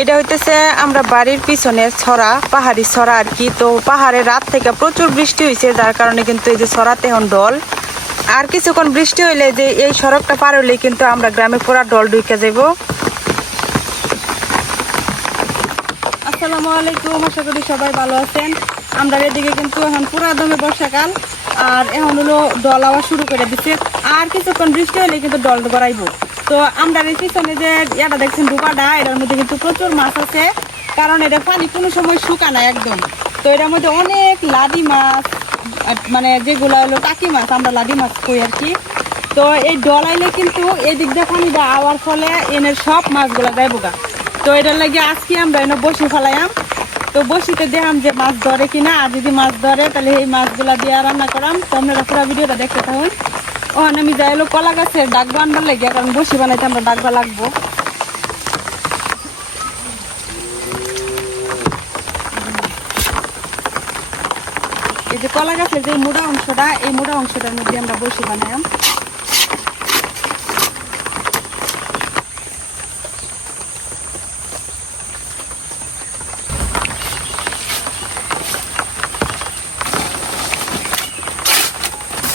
এটা হইতেছে আমরা বাড়ির পিছনের ছড়া, পাহাড়ি ছড়া আর কি। তো পাহাড়ে রাত থেকে প্রচুর বৃষ্টি হয়েছে যার কারণে কিন্তু এই যে ছড়াতে এখন ডল। আর কিছুক্ষণ বৃষ্টি হইলে যে এই সড়কটা পার হইলে কিন্তু আমরা গ্রামে পুরা ডল ঢুকে যাব আসসালামু আলাইকুম, আশা করি সবাই ভালো আছেন। আমরা এদিকে কিন্তু এখন পুরা দমে বর্ষাকাল, আর এখন হলো ডল আওয়া শুরু করে দিচ্ছে আর কিছুক্ষণ বৃষ্টি হলে কিন্তু ডল গড়াইবো তো আমরা পিছনে যে এটা দেখছেন ডুবাটা এটার মধ্যে কিন্তু প্রচুর মাছ আছে, কারণ এটা পানি কোনো সময় শুকায় না একদম। তো এটার মধ্যে অনেক লাদি মাছ মানে যেগুলো হলো টাকি মাছ, আমরা লাদি মাছ কই আর কি। তো এই ডলাইলে কিন্তু এই দিক দিয়ে আওয়ার ফলে এনের সব মাছগুলো যাইব গা। তো এটার লাগে আজকে আমরা এনে বসি ফেলাইয়াম। তো বসিতে দেখাম যে মাছ ধরে কিনা, আর যদি মাছ ধরে তাহলে এই মাছগুলা দিয়ে রান্না করাম। তো আপনারা পুরো ভিডিওটা দেখতে থাকুন। ওখানে আমি যাই হলো কলা গাছের ডাকবা আনবার লাগে কারণ বসি বানাইতে আমরা ডাকবা লাগবো। এই যে কলা গাছের যে মোটা অংশটা, এই মোটা অংশটার মধ্যে আমরা বসি বানাইম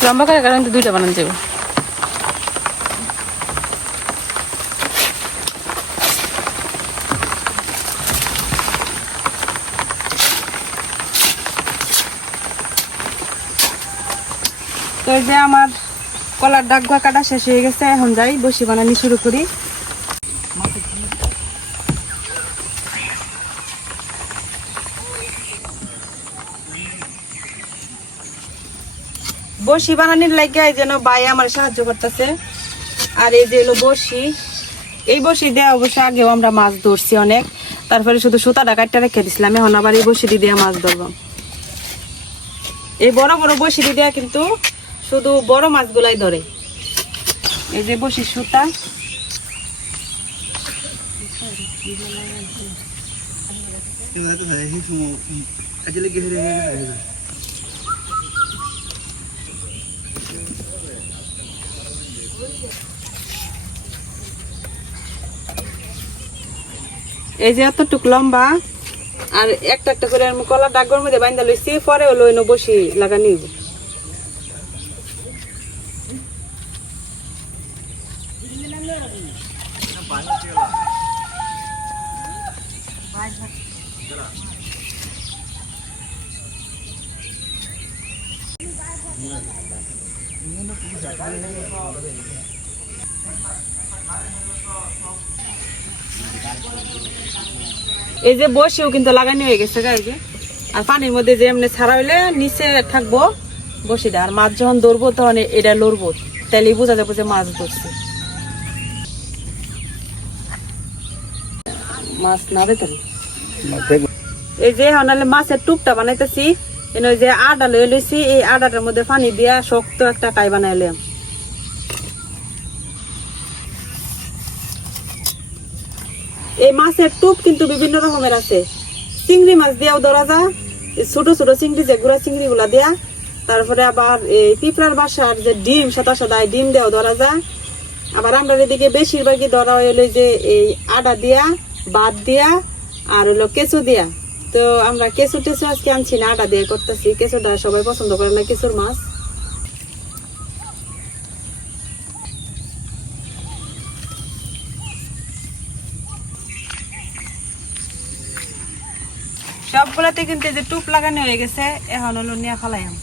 লম্বা করে কারণ দুইটা বানান যাবে তো এই যে আমার কলার ডাকবা কাটা শেষ হয়ে গেছে, এখন যাই, বসি বানানি শুরু করি। বসি বানানির লাগে যেন ভাই আমার সাহায্য করতেছে আর এই যে হলো বসি এই বসি দেওয়া অবশ্য আগেও আমরা মাছ ধরছি অনেক তারপরে শুধু সুতাটা কাটটা রেখে দিছিলাম এখন আবার এই বসি দিয়ে মাছ ধরবো এই বড় বড় বসি দেওয়া কিন্তু শুধু বড় মাছগুলাই ধরে এই যে বসি সুতা এই যে এতটুক লম্বা, আর একটা একটা করে আমি কলা ডাকবার মধ্যে বাইন্দা লইছি পরে হলো এনে বসি লাগানি হইব। এই যে বসেও কিন্তু লাগানি হয়ে গেছে গা এই যে। আর পানির মধ্যে যে এমনি ছাড়া হইলে নিচে থাকব বসিটা আর মাছ যখন ধরবো তখন এটা লড়বো। তাহলে বোঝা যাব যে মাছ ধরছে। মাছ এই যে হনালে মাছের টুপটা বানাইতেছি। এনে যে আটা লয়ে লইছি। এই আটাটার মধ্যে পানি দিয়া শক্ত একটা কাই বানাইলাম। এই মাছের টুপ কিন্তু বিভিন্ন রকমের আছে। চিংড়ি মাছ দিয়াও ধরা যা ছোট ছোট চিংড়ি যে গুড়া চিংড়ি গুলা দিয়া, তারপরে আবার এই পিঁপড়ার বাসার যে ডিম, সাদা সাদা ডিম দিয়েও ধরা যা আবার আমরা এদিকে বেশিরভাগই ধরা হইল যে এই আটা দিয়া, বাদ দিয়া আর হলো কেঁচু দিয়া। তো আমরা কেঁচু টেচু আজকে আনছি না আটা দিয়ে করতেছি। কেঁচুটা সবাই পছন্দ করে না, কেঁচুর মাছ। সবগুলাতে কিন্তু যে টুপ লাগানো হয়ে গেছে, এখন হলো নিয়ে ফেলাইম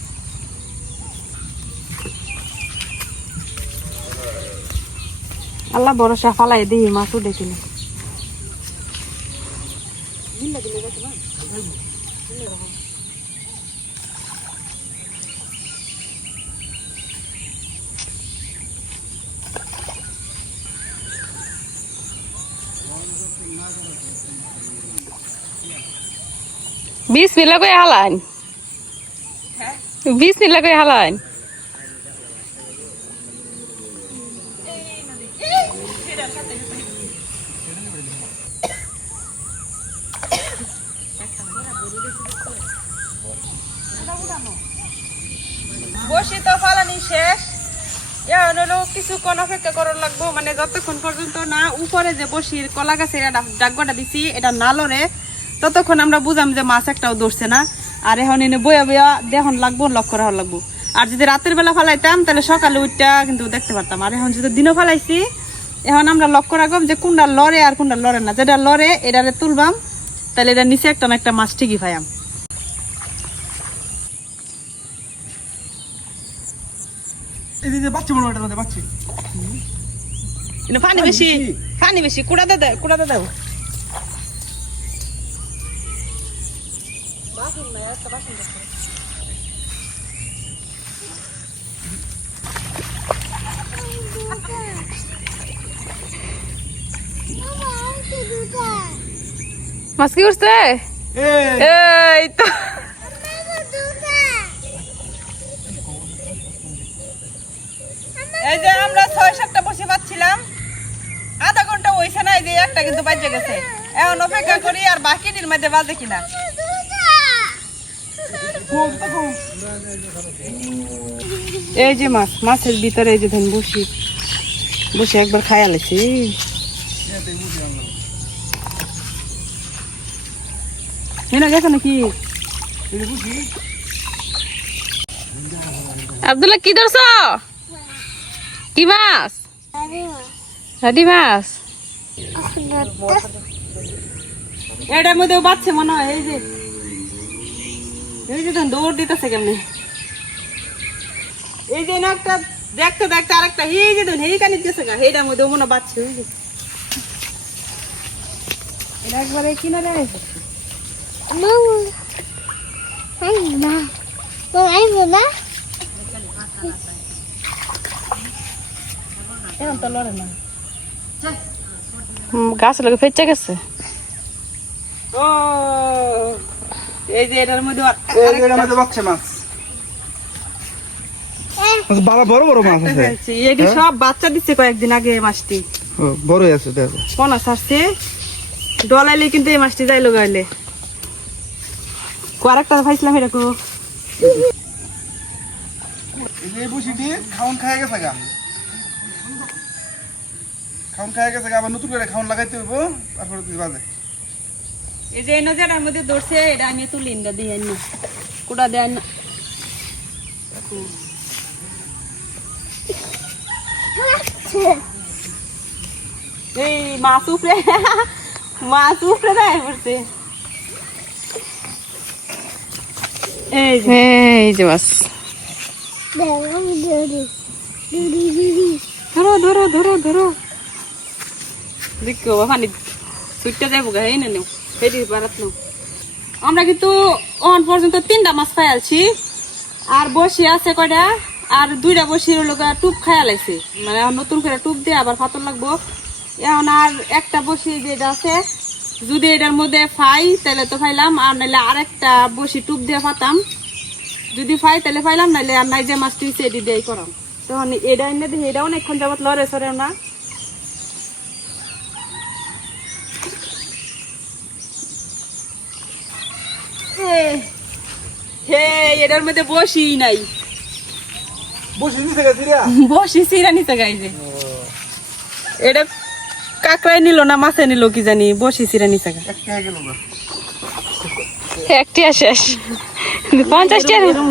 আল্লাহ ভরসা ফালাই দিই মাছও দেখিনি বিশ মিলা করে হালান? বিশ মিলা করে হালান? বসি তো ফালানি শেষ। এখন হলো কিছু কিছুক্ষণ অপেক্ষা করার লাগবো মানে যতক্ষণ পর্যন্ত না উপরে যে বসির কলা গাছের ডাকবাটা দিছি, এটা না লড়ে ততক্ষণ আমরা বুঝাম যে মাছ একটাও ধরছে না। আর এখন এনে বয়া বয়া দেখুন লাগবো লক্ষ্য রাখার লাগবো। আর যদি রাতের বেলা ফালাইতাম তাহলে সকালে উঠটা কিন্তু দেখতে পারতাম। আর এখন যদি দিনও ফালাইছি এখন আমরা লক্ষ্য রাখবাম যে কোনটা লড়ে আর কোনটা লড়ে না। যেটা লড়ে এটারে তুলবাম তাহলে এটা নিচে একটা না একটা মাছ ঠিকই কিন্তু পানি বেশি পানি বেশি। কুড়াতে দেয় কুড়াতে দেও মাছ কি করছে? এই। তো। এই যে আমরা ছয় সাতটা বসে পাচ্ছিলাম আধা ঘণ্টা হইছে না এই যে একটা কিন্তু বাজে গেছে। এখন অপেক্ষা করি আর বাকি বাকিটির মধ্যে বাজে কিনা। এই যে মাছ মাছের ভিতরে এই যে ধন বসি। বসে একবার খায়া লেছি গেছে কি ধরছ? কি মাছ? রাডি মাছ? এটার মধ্যেও বাচ্চা মনে হয়, এই যে। দৌড় দিতেছে কেমনে। এই যে একটা, দেখতে দেখতে আরেকটা, এই যে এই কানি দিতেছে গা এইটার মধ্যেও মনে বাচ্চা একবারে কিনারে এখন তো লড়ে না হুম, গাছ লোকে ফেচে গেছে। ও এই যে এটার মধ্যে আর- এই যে এটার মধ্যে বাচ্চা মাছ। মাছ বড় বড় বড় মাছ আছে। এটি সব বাচ্চা দিচ্ছে কয়েকদিন আগে এই মাছটি। ও, বড়ই আছে দেখো পনা ছাড়ছে ডলাইলে কিন্তু এই মাছটি যাইলো গাইলে। আরেকটা পাইছিলাম এটা কো। এই যে এই বসিটি খাউন খায় গেছে গা। খাউন খায় গেছে গা আবার নতুন করে খাউন লাগাইতে হইব তারপরে তুই বাজে। এই যে এনে যেটার মধ্যে ধরছে এটা আমি তুলি না দিয়ে না কুড়া দেয় না এই মাছ উপরে মাছ উপরে দেয় পড়ছে এই যে। মাছ ধরো ধরো ধরো ধরো। দেখো পানি সুইটটা যাইব গা এই না নেও বারাত নাও আমরা কিন্তু অন পর্যন্ত তিনটা মাছ পাইয়ালছি আর বসি আছে কয়টা? আর দুইটা বসি লোক টুপ খায়ালাইছে মানে নতুন করে টুপ দিয়ে আবার পাতল লাগবো। এখন আর একটা বসি যেটা আছে যদি এটার মধ্যে ফাই তাহলে তো ফাইলাম আর নাহলে আরেকটা বসি টুপ দিয়ে পাতাম যদি ফাই তাহলে ফাইলাম নাহলে আর নাই যে মাছটি সেটি দিয়েই করাম। তখন এটা এনে দেখি এটা অনেকক্ষণ যাবত লড়ে সরে না হে এটার মধ্যে বসি নাই। বসে গেছি বসি সিরা নিতে গাইছে এটা কাকড়াই নিল না মাছে নিল কি জানি বসি সিরা শেষ।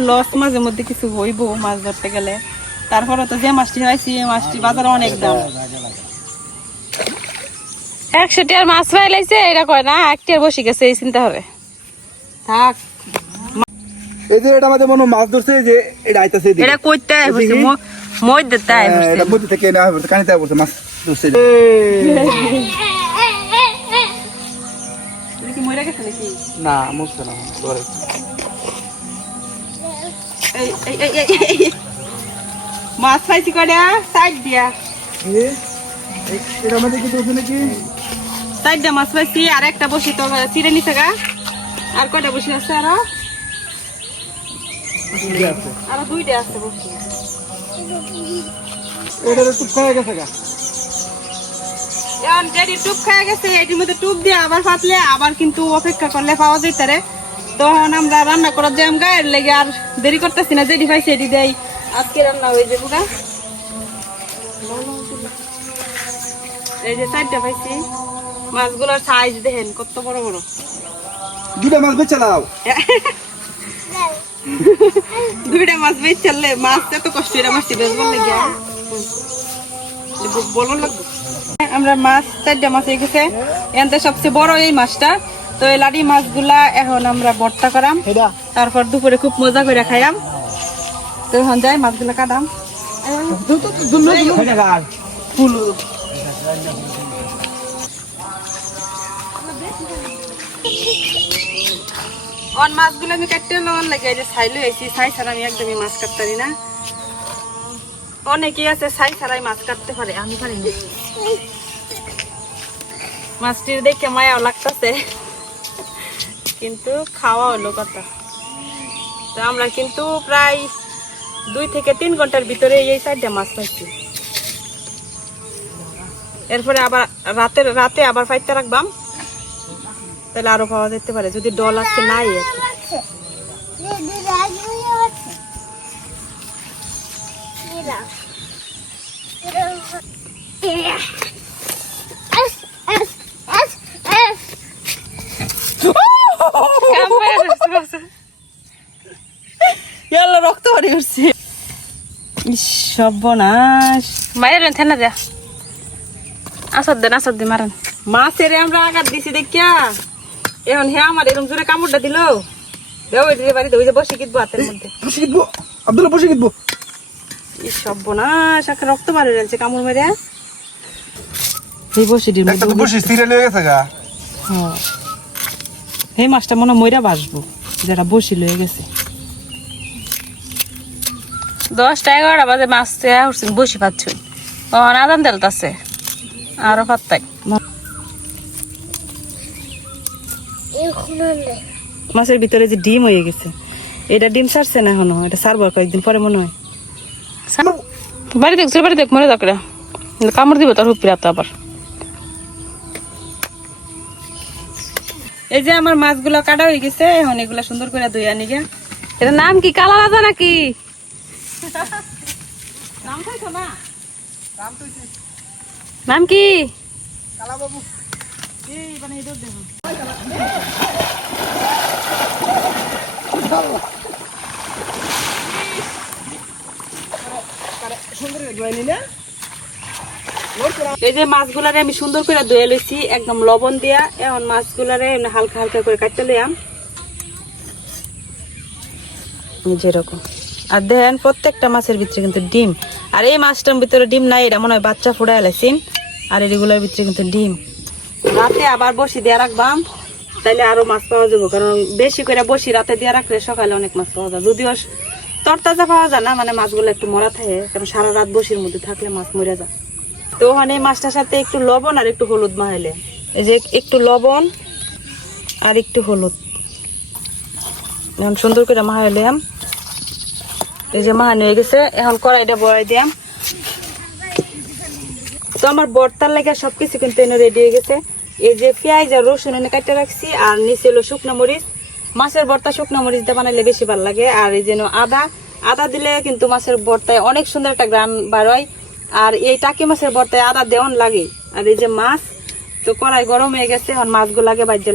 লস মাঝে মধ্যে কিছু হইব মাছ ধরতে গেলে। তারপরে তো যে মাছটি হয়েছি এই মাছটি বাজারে অনেক দাম। একশোটি আর মাছ পাইলাইছে এটা কয় না একটি আর বসে গেছে এই চিন্তা হবে। থাক। এই যে এটা আমাদের মনে মাছ ধরছে যে এটা আইতাছে এটা কইতে বসে এটা মধ্যে থেকে না হইবো কানিতে পড়ছে মাছ ধরছে না ধরে মাছ পাইছি সাইড দিয়া এটা আমাদের কি ধরছে নাকি মাছ পাইছি আর একটা বসি তো চিড়ে নিছে গা আর কয়টা বসি আছে আরও আরও দুইটা আছে বসি এটা তো খায় গেছে গা। এখন যেটি টুপ খায় গেছে এটির মধ্যে টুপ দিয়ে আবার ফাটলে আবার কিন্তু অপেক্ষা করলে পাওয়া যেতে তখন আমরা রান্না করার জ্যাম গায়ের লেগে আর দেরি করতেছি না যেটি পাইছি এটি দেয় আজকে রান্না হয়ে যাব গা। এই যে চারটা পাইছি। মাছগুলোর সাইজ দেখেন কত বড় বড়। দুটা মাছ বেচে দুইটা মাছ বেচ চললে মাছ এত কষ্ট এটা মাছটি বেশ বললে বলুন আমরা মাছ চারটা মাছ হয়ে গেছে। এনতে সবচেয়ে বড় এই মাছটা। তো এই লাডি মাছগুলা এখন আমরা ভর্তা করাম। তারপর দুপুরে খুব মজা করে খাইয়াম। তো এখন যাই মাছগুলা কাটাম। ফুল অন মাছগুলো আমি কাটতে লওয়ার লাগে যে ছাইলো এসি ছাই ছাড়া আমি একদমই মাছ কাটতে পারি না। অনেকেই আছে ছাই ছাড়াই মাছ কাটতে পারে, আমি পারি না। মাছটির দেখে মায়াও লাগতেছে, কিন্তু খাওয়া হলো কথা। তো আমরা কিন্তু প্রায় দুই থেকে তিন ঘণ্টার ভিতরে এই চারটা মাছ পাইছি। এরপরে আবার রাতে রাতে আবার ফাইতে রাখবাম। তাহলে আরও পাওয়া যেতে পারে যদি ডল আজকে নাই আর কি। ইয়াল্লা রক্ত বাড়ি উঠছে ইস, সর্বনাশ। মায়ের থেনা দেয়া আসাদ দেন আসাদ দি মারেন। মাছের আমরা আঘাত দিছি দেখিয়া। এখন হে আমার এরকম জোরে কামড়টা দিল। দেও এটি বাড়িতে ওই যে বসে কিনবো হাতের মধ্যে। বসে আব্দুল্লাহ বসে একটা রক্ত বাড়ি রয়েছে কামড় মেরে এই বসিটির একটা বসে হয়ে গেছে গা। হ্যাঁ। এই মাছটা মনে হয় মইরা বাসবো যেটা বসি লয়ে গেছে। দশটা এগারোটা বাজে মাছ উঠছেন বসে পাচ্ছুন ও আদান দেলতাছে আরও পাত্তাই মাছের ভিতরে যে ডিম হয়ে গেছে এটা ডিম সারছে না এখনও? এটা সারবার কয়েকদিন পরে মনে হয়। বাড়ি দেখ বাড়ি দেখ মরে যাক কামড় দিব তোর হুপিরা তো আবার। এই যে আমার মাছগুলো কাটা হয়ে গেছে এখন এগুলা সুন্দর করে ধুই আনি গিয়া এটা নাম কি কালা রাজা নাকি? নাম খাইছো না? নাম কি? এই মানে এই দেখো এই যে মাছগুলারে আমি সুন্দর করে ধুয়ে লইছি, একদম লবণ দিয়া। এখন মাছগুলারে হালকা হালকা করে কাটতে লইয়াম। যেরকম আর দেখেন, প্রত্যেকটা মাছের ভিতরে কিন্তু ডিম। আর এই মাছটার ভিতরে ডিম নাই, এটা মনে হয় বাচ্চা লাইছিন। আর এগুলোর ভিতরে কিন্তু ডিম। রাতে আবার বসি দিয়ে রাখবাম, তাইলে আরও মাছ পাওয়া যাবে। কারণ বেশি করে বসি রাতে দিয়ে রাখলে সকালে অনেক মাছ পাওয়া যায়। যদিও তরতাজা পাওয়া যায় না মানে মাছগুলো একটু মরা থাকে, কারণ সারা রাত বসির মধ্যে থাকলে মাছ মরে যায়। তো ওখানে মাছটার সাথে একটু লবণ আর একটু হলুদ মাহাইলে এই যে একটু লবণ আর একটু হলুদ। এখন সুন্দর করে মাহাইলাম এই যে মাহানি হয়ে গেছে, এখন কড়াইটা বড়াই দিয়াম। তো আমার বর্তার লাগে সবকিছু কিন্তু এনে রেডি হয়ে গেছে। এই যে পেঁয়াজ আর রসুন এনে কাটতে রাখছি, আর নিচে হলো শুকনো মরিচ। মাছের ভর্তা শুকনো মরিচ দিয়ে বানাইলে বেশি ভালো লাগে, আর এই যেন আদা আদা দিলে কিন্তু মাছের ভর্তায় অনেক সুন্দর একটা গ্রান বার হয়। আর এই টাকি মাছের ভর্তায় আদা দেওয়ান লাগে। আর এই যে মাছ, তো কড়াই গরম হয়ে গেছে, এখন মাছগুলো আগে বাজ্য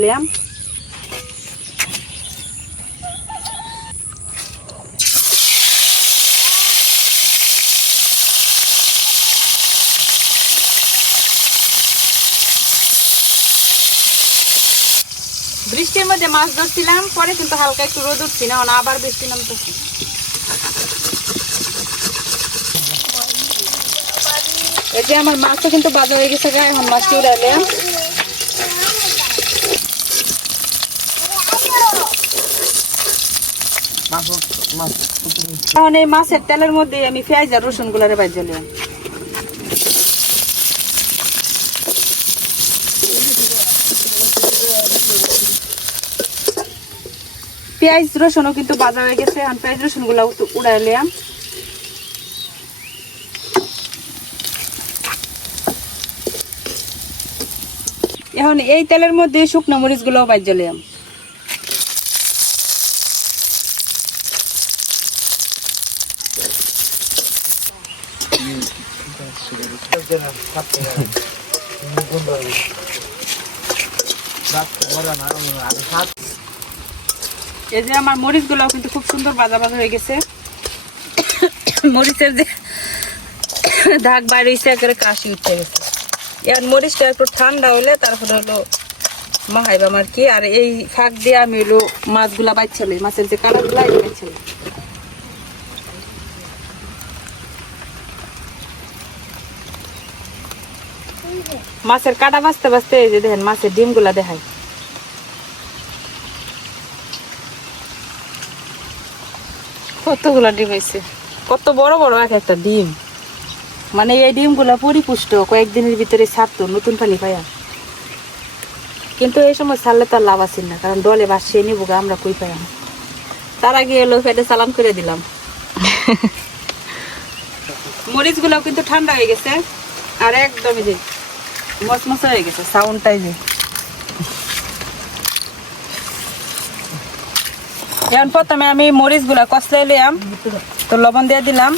বৃষ্টির মধ্যে মাছ ধরছিলাম পরে কিন্তু হালকা একটু রোদ উঠছি না আবার বৃষ্টি নামতেছে। এই যে আমার মাছও কিন্তু বাজা হয়ে গেছে গা এখন মাছটি উড়াইলে এখন এই মাছের তেলের মধ্যে আমি পেঁয়াজ আর রসুন গুলারে বাজালাম পেঁয়াজ রসুনও কিন্তু বাজা হয়ে গেছে। এখন পেঁয়াজ রসুনগুলা উড়াই লিয়াম এখন এই তেলের মধ্যে শুকনো মরিচগুলো বাজ্য লিয়াম এই যে আমার মরিচ গুলাও কিন্তু খুব সুন্দর ভাজা ভাজা হয়ে গেছে। মরিচের যে দাগ বাইরেছে একেবারে কাশি উঠে গেছে। এখন মরিচটা একটু ঠান্ডা হলে তারপরে হলো মাহাইবাম আর কি। আর এই ফাঁক দিয়ে আমি হলো মাছগুলা বাচ্চালে মাছের যে কালারগুলা এই বাচ্চালে মাছের কাটা বাঁচতে বাঁচতে এই যে দেখেন, মাছের ডিমগুলা দেখায় কতগুলা ডিম হয়েছে? কত বড় বড় এক একটা ডিম। মানে এই ডিমগুলা পরিপুষ্ট কয়েকদিনের ভিতরে ছাড়তো নতুন পানি পায়া। কিন্তু এই সময় ছাড়লে তো লাভ আছে না কারণ ডলে বাসিয়ে নিবো আমরা কই পাই তার আগে এলো ফেটে চালান করে দিলাম। মরিচ গুলাও কিন্তু ঠান্ডা হয়ে গেছে আর একদমই যে হয়ে গেছে সাউন্ডটাই যে। এখন প্রথমে আমি মরিচগুলা কষলাই লিয়াম তো লবণ দিয়ে দিলাম।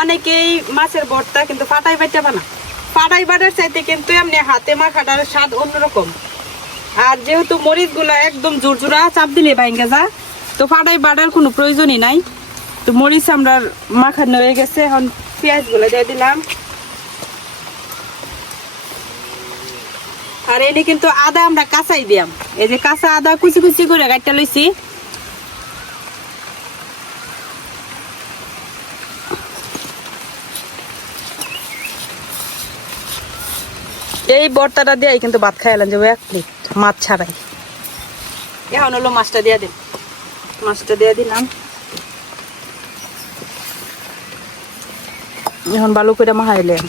অনেকেই মাছের ভর্তা কিন্তু ফাটাই বাটা বানা ফাটাই বাটার চাইতে কিন্তু এমনি হাতে মাখাটার স্বাদ অন্যরকম। আর যেহেতু মরিচগুলা একদম জোরজোড়া চাপ দিলে ভাঙ্গে যা তো ফাটাই বাটার কোনো প্রয়োজনই নাই। তো মরিচ আমরা মাখানো হয়ে গেছে। এখন পেঁয়াজগুলো দিয়ে দিলাম। আর এনে কিন্তু আদা আমরা কাঁচাই দিয়াম। এই যে কাঁচা আদা কুচি কুচি করে গাইটা লইছি। এই বর্তাটা দিয়ে কিন্তু ভাত খাইলাম যাব এক প্লেট মাছ ছাড়াই। এখন হলো মাছটা দিয়ে দিন মাছটা দিয়ে দিলাম। এখন ভালো করে মাহাইলেন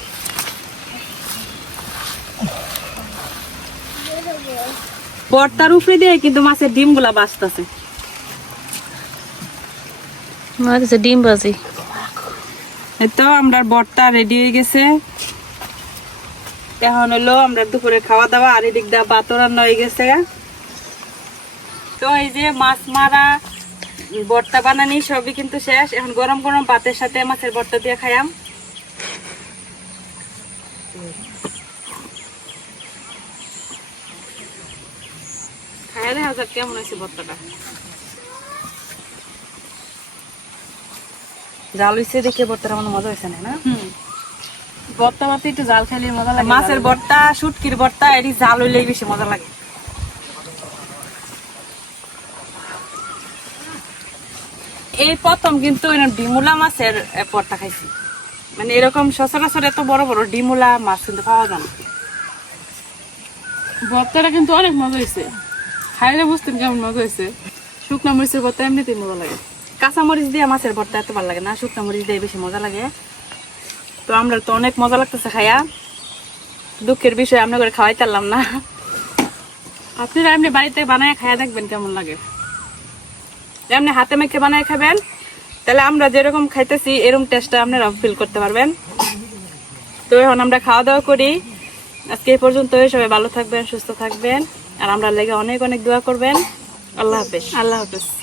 বর্তার উপরে দিয়ে কিন্তু মাছের ডিমগুলা বাঁচতেছে। কাছে ডিম বাজি তো আমরা বর্তা রেডি হয়ে গেছে। এখন হলো আমরা দুপুরে খাওয়া দাওয়া আর এদিক দা ভাত রান্না হয়ে গেছে। তো এই যে মাছ মারা বর্তা বানানি সবই কিন্তু শেষ। এখন গরম গরম ভাতের সাথে মাছের বর্তা দিয়ে খাইয়াম। দেখা যাক কেমন হয়েছে বর্তাটা জাল হয়েছে দেখে বর্তাটা মানে মজা হয়েছে না? না ভর্তা ভাতে একটু জাল খাইলে মজা লাগে মাছের ভর্তা শুটকির ভর্তা এটি জাল হইলেই বেশি মজা লাগে। এই প্রথম কিন্তু ডিমুলা মাছের ভর্তা খাইছি। মানে এরকম সচরাচর এত বড় বড় ডিমুলা মাছ কিন্তু পাওয়া যায় না। ভর্তাটা কিন্তু অনেক মজা হয়েছে খাইলে বুঝতেন কেমন মজা হয়েছে শুকনো মরিচের ভর্তা এমনিতেই মজা লাগে। কাঁচা মরিচ দিয়ে মাছের ভর্তা এত ভালো লাগে না, শুকনো মরিচ দিয়ে বেশি মজা লাগে। তো আমরা তো অনেক মজা লাগতেছে খাইয়া দুঃখের বিষয় আমরা করে খাওয়াই পারলাম না। আপনারা এমনি বাড়িতে বানায় খাইয়া দেখবেন কেমন লাগে। এমনি হাতে মেখে বানায় খাবেন, তাহলে আমরা যেরকম খাইতেছি, এরকম টেস্টটা আপনারা ফিল করতে পারবেন। তো এখন আমরা খাওয়া দাওয়া করি। আজকে এই পর্যন্ত সবাই ভালো থাকবেন, সুস্থ থাকবেন। আর আমরা লেগে অনেক অনেক দোয়া করবেন। আল্লাহ হাফেজ। আল্লাহ হাফেজ।